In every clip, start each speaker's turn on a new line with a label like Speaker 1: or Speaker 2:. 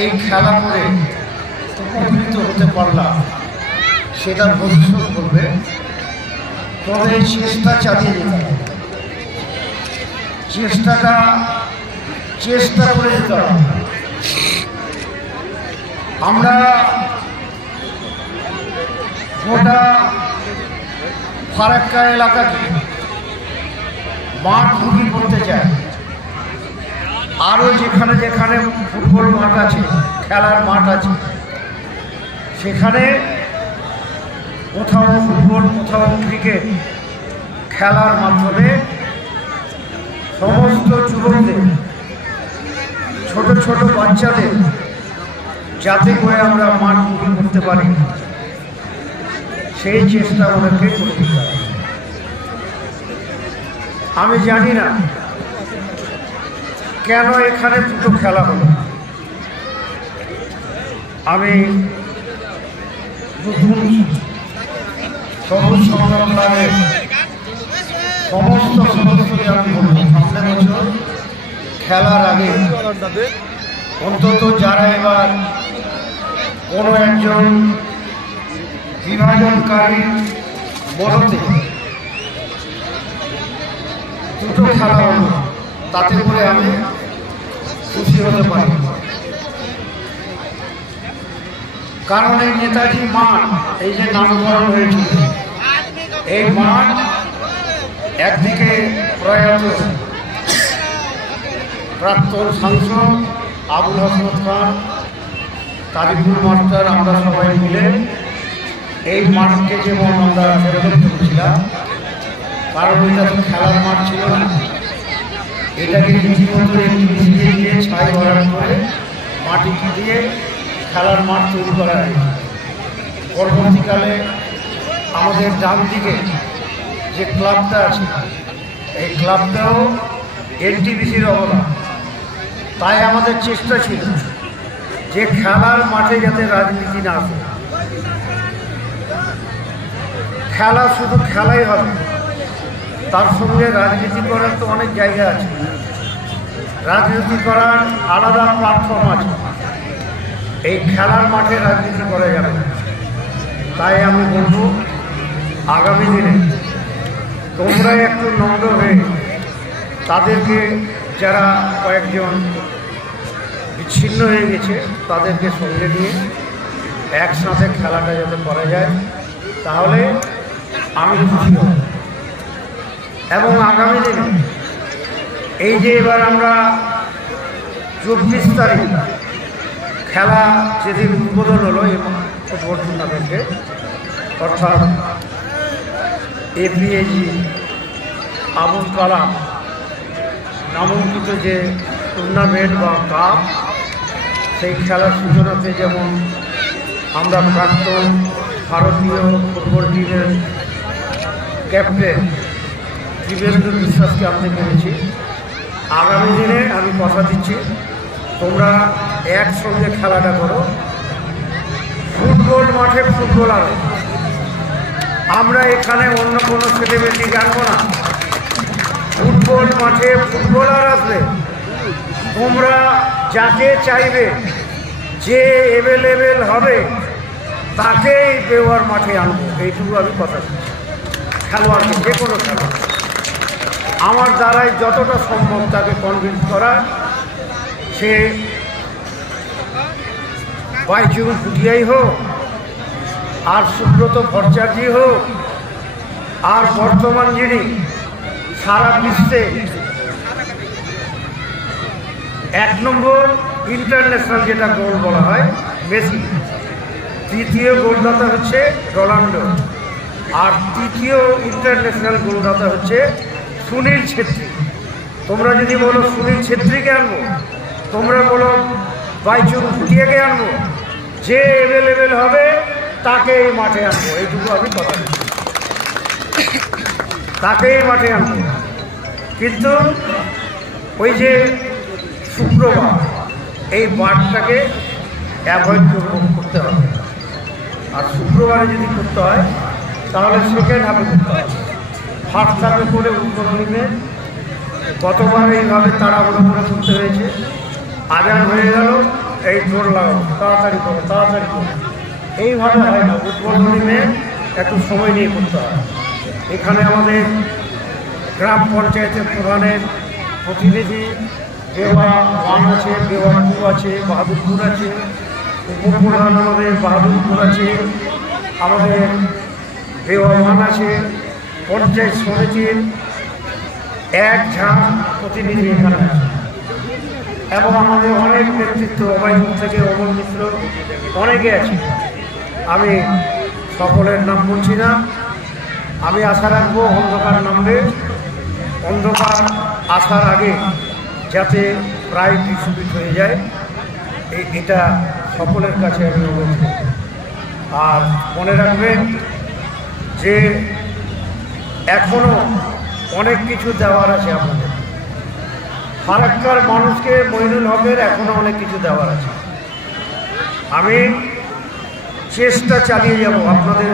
Speaker 1: এই খেলা করে উপকৃত হতে পারলাম, সেটা ভবিষ্যৎ করবে তবে চেষ্টা চালিয়ে যেতে হবে। চেষ্টাটা, চেষ্টা করে যেতে হবে। আমরা গোটা ফারাক্কা এলাকাকে মাঠ মুখী করতে চাই। আরও যেখানে যেখানে ফুটবল মাঠ আছে, খেলার মাঠ আছে, সেখানে কোথাও ফুটবল, কোথাও ক্রিকেট খেলার মাধ্যমে সমস্ত যুবকদের, ছোট ছোট বাচ্চাদের যাতে করে আমরা মাঠ মুখী করতে পারি, সেই চেষ্টা আমাদেরকে করতে আমি জানি না কেন এখানে দুটো খেলা হলো? আমি নতুন সবুজ সংগ্রাম সমস্ত সদস্যকে আমি সামনে বছর খেলার আগে। অন্তত যারা এবার কোনো একজন বিভাজনকারী বলতে দুটো খেলা হলো, তাতে করে আমি খুশি হতে পারি। কারণ এই নেতাজি মাঠ এই যে নামকরণ হয়েছিল এই মাঠ একদিকে প্রয়াত প্রাক্তন সাংসদ আবুল হাসমত খান, তারিকুল মাস্টার, আমরা সবাই মিলে এই মাঠকে যেমন আমরা ফেরত করেছিলাম, কারণ এটা তো খেলার মাঠ ছিল না। এটাকে রীতিমতো একটু ছাই ভরাট করে মাটি দিয়ে খেলার মাঠ তৈরি করা হয়েছে পরবর্তীকালে আমাদের ডান দিকে যে ক্লাবটা আছে, এই ক্লাবটাও এনটিবিসির অবদান। তাই আমাদের চেষ্টা ছিল যে খেলার মাঠে যাতে রাজনীতি না আসে খেলা শুধু খেলাই হবে তার সঙ্গে রাজনীতি করার তো অনেক জায়গা আছে। রাজনীতি করার আলাদা প্ল্যাটফর্ম আছে। এই খেলার মাঠে রাজনীতি করা যাবে তাই আমি বলব, আগামী দিনে তোমরা একটু নম্র হয়ে তাদেরকে যারা কয়েকজন বিচ্ছিন্ন হয়ে গেছে, তাদেরকে সঙ্গে নিয়ে একসাথে খেলাটা যাতে করা যায়, তাহলে আমি খুশি হব। এবং আগামী দিনে এই যে এবার আমরা চব্বিশ তারিখ খেলা যেদিন উদ্বোধন হলো এবং ফুটবল টুর্নামেন্টে অর্থাৎ এপিএজি আবুল কালাম নামাঙ্কিত যে টুর্নামেন্ট বা কাপ সেই খেলার সূচনাতে যেমন আমরা প্রাক্তন ভারতীয় ফুটবল টিমের ক্যাপ্টেন ত্রিবেন্দ্র বিশ্বাসকে আনতে পেরেছি। আগামী দিনে আমি কথা দিচ্ছি, তোমরা একসঙ্গে খেলাটা করো। ফুটবল মাঠে ফুটবল আরও আমরা এখানে অন্য কোনো ছেলেমেয়েটি জানব না। ফুটবল মাঠে ফুটবলার আসবে। তোমরা যাকে চাইবে, যে অ্যাভেলেবেল হবে, তাকেই বেওয়ার মাঠে আনব। এইটুকু আমি কথা খেলোয়াড়কে, যে কোনো খেলোয়াড় আমার দ্বারাই যতটা সম্ভব তাকে কনভিন্স করা। সে বাইচুর ফুটিয়াই হোক, আর সুব্রত ভট্টাচার্যি হোক, আর বর্তমান যিনি সারা বিশ্বে এক নম্বর ইন্টারন্যাশনাল যেটা গোল বলা হয়, মেসি। তৃতীয় গোলদাতা হচ্ছে রোনাল্ডো আর তৃতীয় ইন্টারন্যাশনাল গোলদাতা হচ্ছে সুনীল ছেত্রী। তোমরা যদি বলো সুনীল ছেত্রীকে আনব, তোমরা বলো বাইচুং ভুটিয়াকে আনব, যে অ্যাভেলেবেল হবে তাকে এই মাঠে আনব। এইটুকু আমি কথা। তাকে এই মাঠে আনব। কিন্তু ওই যে শুক্রবার, এই মাঠটাকে অ্যাভয়েড করতে হবে। আর শুক্রবারে যদি করতে হয়, তাহলে সেকেন্ড হাফে করতে হবে। ফার্স্ট হাফে করে উদ্বোধনীতে কতবার এইভাবে তাড়াহুড়ো করে করতে হয়েছে। আজান হয়ে গেল, এই জোর লাগাবো তাড়াতাড়ি করো তাড়াতাড়ি করো। এইভাবে হয় না উদ্বোধনী মেয়ে একটু সময় নিয়ে করতে হয়। এখানে আমাদের গ্রাম পঞ্চায়েতের প্রধানের প্রতিনিধি, দেওয়া ওয়ান আছে, দেওয়া টু আছে, বাহাদুরপুর আছে, উপপ্রধান আমাদের বাহাদুরপুর আছে, আমাদের দেওয়া ওয়ান আছে। পঞ্চায়েত সমিতির এক ঝাঁক প্রতিনিধি এখানে এবং আমাদের অনেক নেতৃত্ব, অবাইপুর থেকে অমর মিত্র, অনেকে আছে আমি সকলের নাম বলছি না। আমি আশা রাখব অন্ধকার নামবে। অন্ধকার আসার আগে যাতে প্রায় ডিস্ট্রিবিউট হয়ে যায়। এটা সকলের কাছে আমি অনুরোধ। আর মনে রাখবেন যে এখনও অনেক কিছু দেওয়ার আছে আপনাদের ফারাক্কার মানুষকে মইনুল হকের এখনও অনেক কিছু দেওয়ার আছে। আমি চেষ্টা চালিয়ে যাব আপনাদের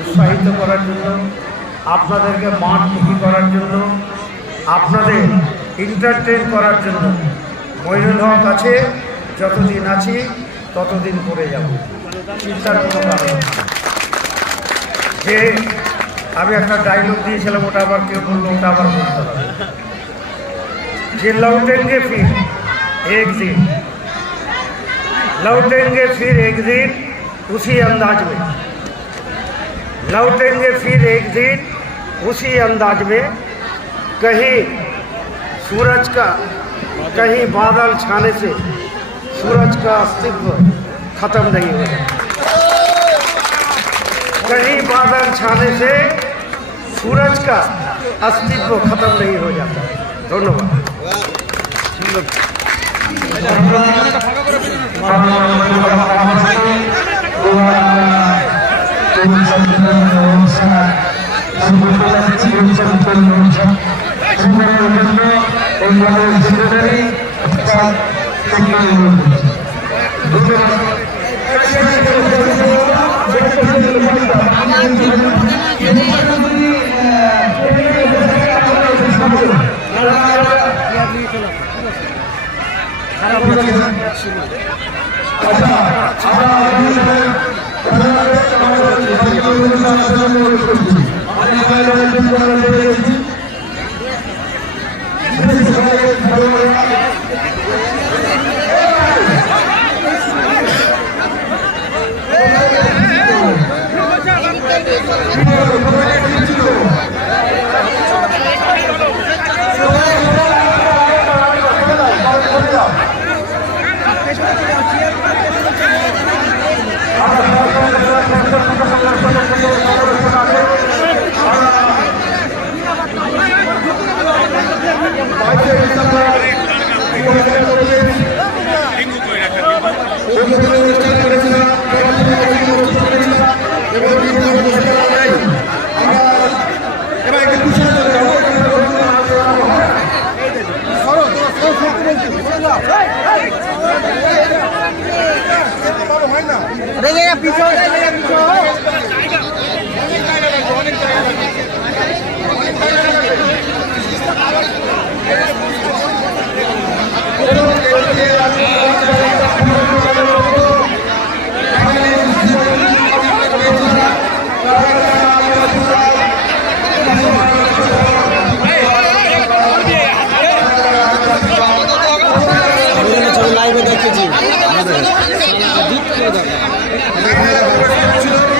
Speaker 1: উৎসাহিত করার জন্য, আপনাদেরকে মাঠ মুখী করার জন্য, আপনাদের এন্টারটেন করার জন্য। মইনুল হক আছে, যতদিন আছি ততদিন করে যাব। চিন্তার কোনো কারণ যে আমি একটা ডায়লগ দিয়েছিলাম ওটা আবার কেউ বললো ওটা আবার বলতে হবে যে लौटेंगे फिर एक दिन लौटेंगे फिर एक दिन उसी अंदाज में लौटेंगे फिर एक दिन उसी अंदाज में कहीं सूरज का कहीं बादल छाने से सूरज का अस्तित्व खत्म नहीं हो जाता कहीं बादल छाने से सूरज का अस्तित्व खत्म नहीं हो जाता
Speaker 2: আমরা Video Happy Sunday! করেছে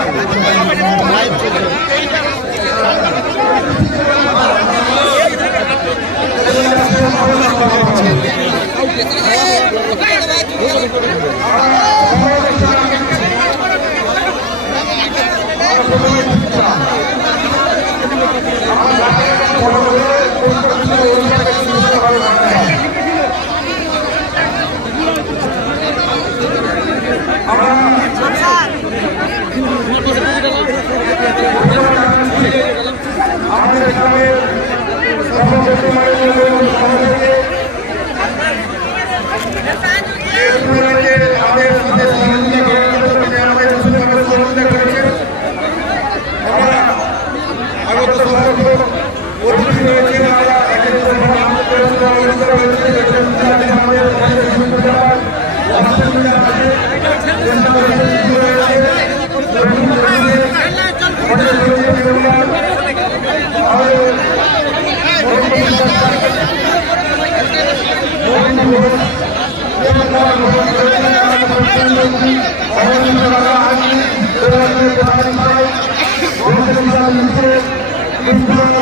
Speaker 2: আমাদের সাথে সহযোগিতা
Speaker 3: ভালো